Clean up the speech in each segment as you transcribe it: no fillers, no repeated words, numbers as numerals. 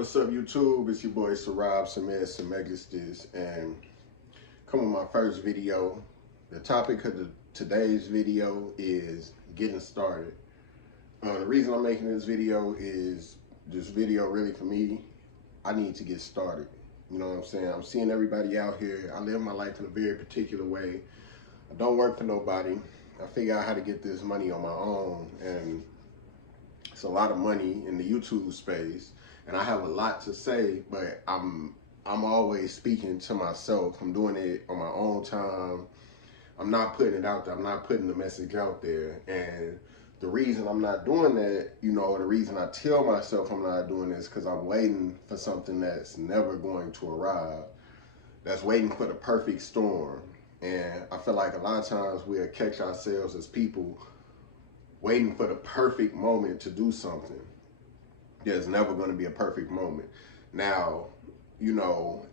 What's up, YouTube? It's your boy Cerrob, Semegistus, and come on my first video. The topic of today's video is getting started. The reason I'm making this video is this video really for me. I need to get started. You know what I'm saying? I'm seeing everybody out here. I live my life in a very particular way. I don't work for nobody. I figure out how to get this money on my own, and it's a lot of money in the YouTube space. And I have a lot to say, but I'm always speaking to myself. I'm doing it on my own time. I'm not putting it out there. I'm not putting the message out there. And the reason I'm not doing that, the reason I tell myself I'm not doing this, because I'm waiting for something that's never going to arrive. That's waiting for the perfect storm. And I feel like a lot of times we'll catch ourselves as people waiting for the perfect moment to do something. There's never going to be a perfect moment. Now,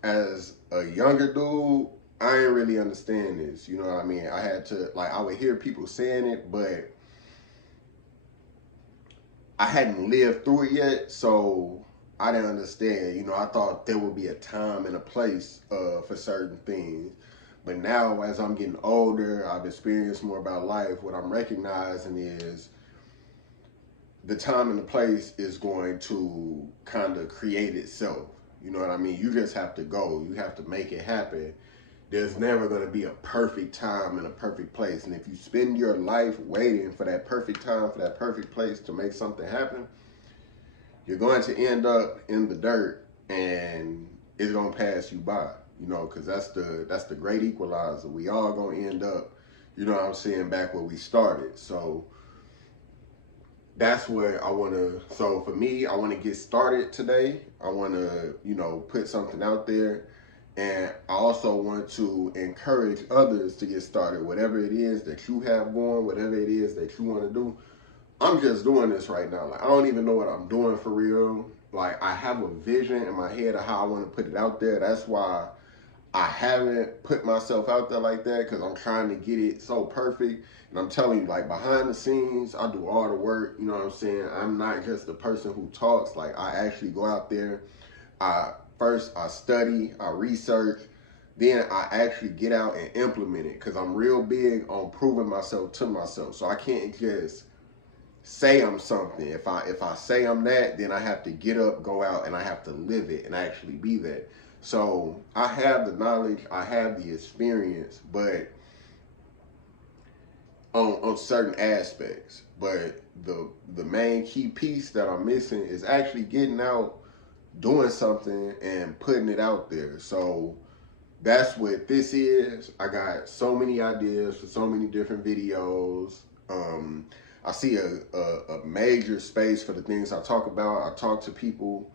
as a younger dude, I didn't really understand this. You know what I mean? I had to, I would hear people saying it, but I hadn't lived through it yet, so I didn't understand. I thought there would be a time and a place for certain things. But now, as I'm getting older, I've experienced more about life. What I'm recognizing is the time and the place is going to kind of create itself. You know what I mean? You just have to go. You have to make it happen. There's never going to be a perfect time and a perfect place. And if you spend your life waiting for that perfect time, for that perfect place to make something happen, you're going to end up in the dirt, and it's going to pass you by, because that's the great equalizer. We all going to end up, back where we started. So that's what I want to, so for me, I want to get started today. I want to, put something out there. And I also want to encourage others to get started. Whatever it is that you have going, whatever it is that you want to do. I'm just doing this right now. I don't even know what I'm doing for real. I have a vision in my head of how I want to put it out there. That's why I haven't put myself out there like that, because I'm trying to get it so perfect. And I'm telling you, behind the scenes, I do all the work. You know what I'm saying? I'm not just the person who talks. I actually go out there. First I study, I research, then I actually get out and implement it, because I'm real big on proving myself to myself. So I can't just say I'm something. If I say I'm that, then I have to get up, go out, and I have to live it and actually be that. So I have the knowledge, I have the experience, but on certain aspects. But the main key piece that I'm missing is actually getting out, doing something, and putting it out there. So that's what this is. I got so many ideas for so many different videos. I see a major space for the things I talk about. I talk to people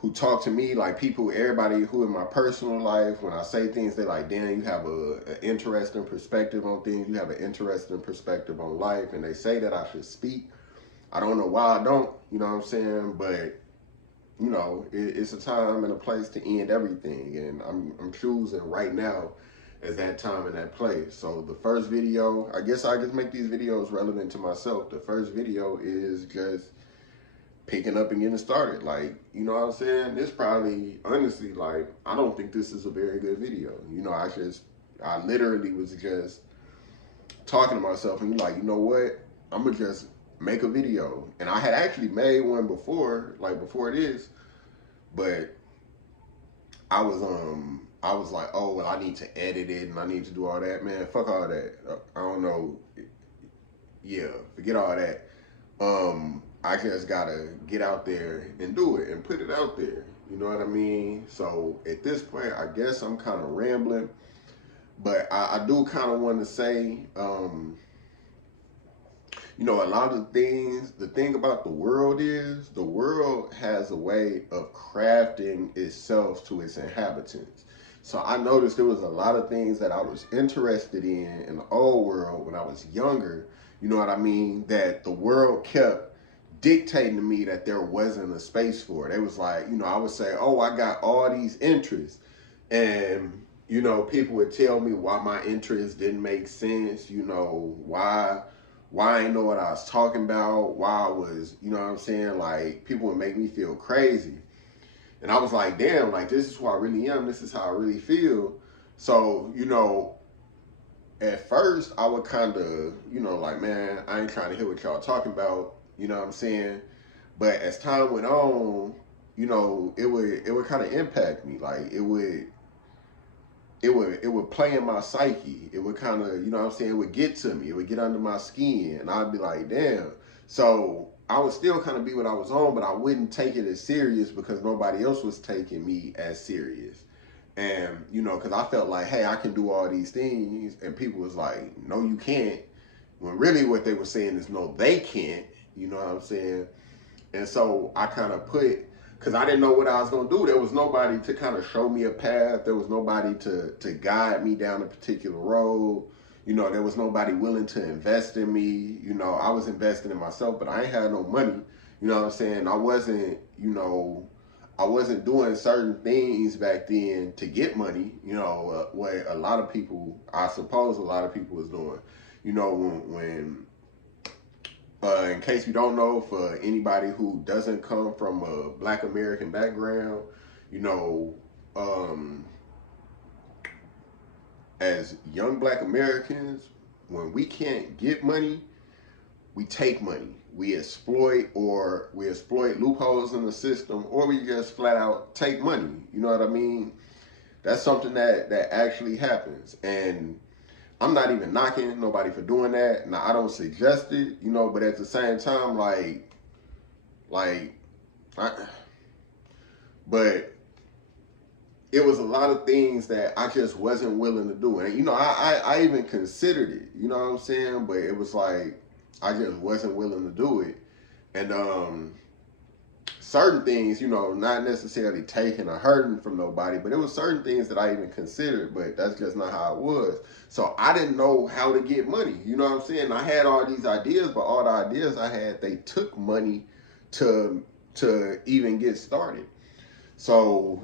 who talk to me, everybody who in my personal life, when I say things, they're like, damn, you have an interesting perspective on things. You have an interesting perspective on life. And they say that I should speak. I don't know why I don't, you know what I'm saying? But, it's a time and a place to end everything. And I'm choosing right now as that time and that place. So the first video, I guess I just make these videos relevant to myself. The first video is just picking up and getting started. You know what I'm saying? This probably, honestly, I don't think this is a very good video. I literally was just talking to myself, and you know what? I'm gonna just make a video. And I had actually made one before, before this, but I was like, oh, well, I need to edit it and I need to do all that. Man, fuck all that. I don't know. Yeah, forget all that. I just gotta get out there and do it and put it out there. You know what I mean? So at this point, I guess I'm kind of rambling, but I do kind of want to say, a lot of things, the thing about the world is the world has a way of crafting itself to its inhabitants. So I noticed there was a lot of things that I was interested in the old world when I was younger, you know what I mean, that the world kept dictating to me that there wasn't a space for it. It was like, I would say, oh, I got all these interests. And, people would tell me why my interests didn't make sense, why I didn't know what I was talking about, why I was, you know what I'm saying? People would make me feel crazy. And I was like, damn, like this is who I really am. This is how I really feel. So, at first I would kind of, like, man, I ain't trying to hear what y'all talking about. You know what I'm saying? But as time went on, it would kind of impact me. Like it would play in my psyche. It would kind of, what I'm saying, it would get to me. It would get under my skin, and I'd be like, damn. So I would still kind of be what I was on, but I wouldn't take it as serious because nobody else was taking me as serious. And because I felt like, hey, I can do all these things, and people was like, no, you can't. When really what they were saying is, no, they can't. You know what I'm saying? And so I kind of because I didn't know what I was going to do. There was nobody to kind of show me a path. There was nobody to guide me down a particular road. There was nobody willing to invest in me. I was investing in myself, but I ain't had no money. You know what I'm saying? I wasn't doing certain things back then to get money, what a lot of people, I suppose a lot of people was doing. When in case you don't know, for anybody who doesn't come from a Black American background, you know, um, as young Black Americans, when we can't get money, we take money. We exploit loopholes in the system, or we just flat out take money. You know what I mean? That's something that actually happens, and I'm not even knocking nobody for doing that. Now I don't suggest it, but at the same time, like, I, but it was a lot of things that I just wasn't willing to do, and I even considered it. You know what I'm saying? But it was like I just wasn't willing to do it, and certain things, not necessarily taking or hurting from nobody, but it was certain things that I even considered, but that's just not how it was. So I didn't know how to get money. You know what I'm saying? I had all these ideas, but all the ideas I had, they took money to even get started. So,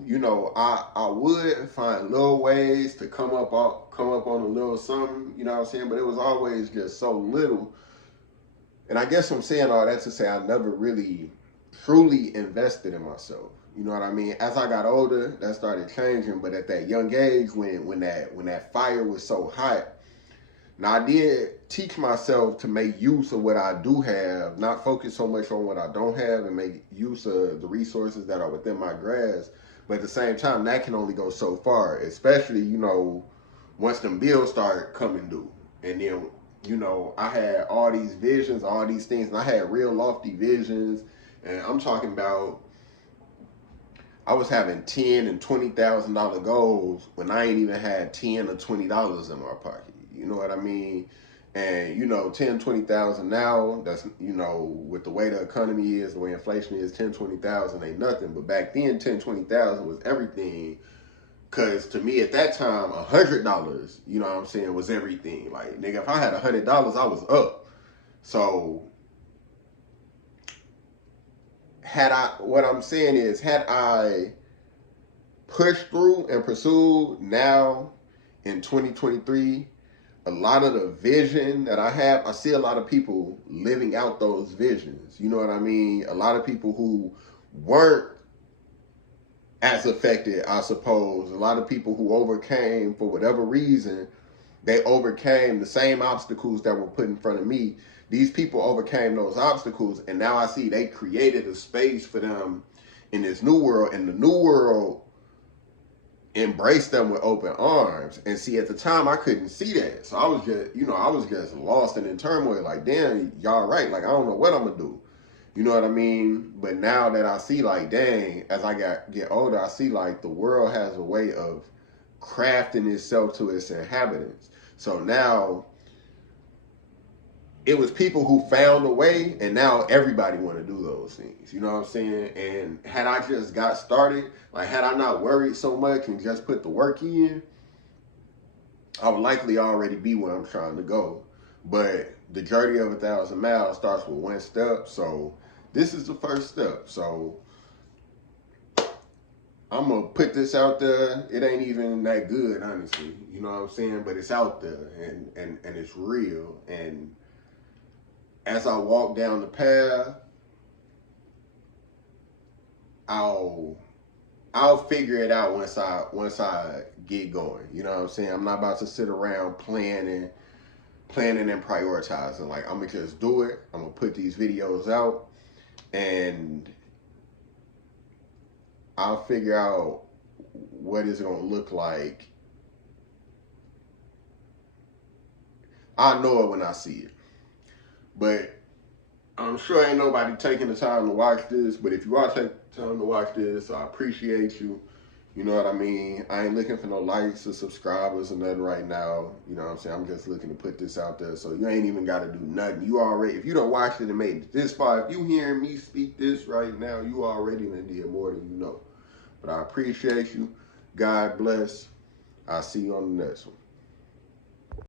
I would find little ways to come up on a little something, you know what I'm saying? But it was always just so little. And I guess I'm saying all that to say I never really truly invested in myself. You know what I mean? As I got older, that started changing. But at that young age, when that fire was so hot, now I did teach myself to make use of what I do have, not focus so much on what I don't have, and make use of the resources that are within my grasp. But at the same time, that can only go so far, especially once them bills start coming due, and then I had all these visions, all these things, and I had real lofty visions, and I'm talking about I was having $10,000 and $20,000 goals when I ain't even had $10 or $20 in my pocket. You know what I mean? And 10, 20,000 now, that's with the way the economy is, the way inflation is, 10, 20,000 ain't nothing. But back then, 10, 20,000 was everything. Cause to me at that time, $100, what I'm saying, was everything. Like, nigga, if I had $100, I was up. So what I'm saying is, had I pushed through and pursued now in 2023, a lot of the vision that I have, I see a lot of people living out those visions. You know what I mean? A lot of people who weren't as affected, I suppose. A lot of people who overcame, for whatever reason, they overcame the same obstacles that were put in front of me. These people overcame those obstacles, and now I see they created a space for them in this new world, and the new world embraced them with open arms. And see, at the time, I couldn't see that, so I was just lost and in turmoil. Like, damn, y'all right? Like, I don't know what I'm gonna do. You know what I mean? But now that I see, like, dang, as I get older, I see like the world has a way of crafting itself to its inhabitants. So now it was people who found a way, and now everybody want to do those things. You know what I'm saying? And had I just got started, like, had I not worried so much and just put the work in, I would likely already be where I'm trying to go. But the journey of 1,000 miles starts with one step. So this is the first step. So I'm gonna put this out there. It ain't even that good, honestly. You know what I'm saying? But it's out there, and it's real. And as I walk down the path, I'll I'll figure it out once I get going. You know what I'm saying? I'm not about to sit around planning and prioritizing. Like, I'm gonna just do it. I'm gonna put these videos out, and I'll figure out what it's gonna look like. I know it when I see it. But I'm sure ain't nobody taking the time to watch this. But if you are taking the time to watch this, I appreciate you. You know what I mean? I ain't looking for no likes or subscribers or nothing right now. You know what I'm saying? I'm just looking to put this out there. So you ain't even got to do nothing. You already, if you don't watch it and made it this far, if you hearing me speak this right now, you already did more than you know. But I appreciate you. God bless. I'll see you on the next one.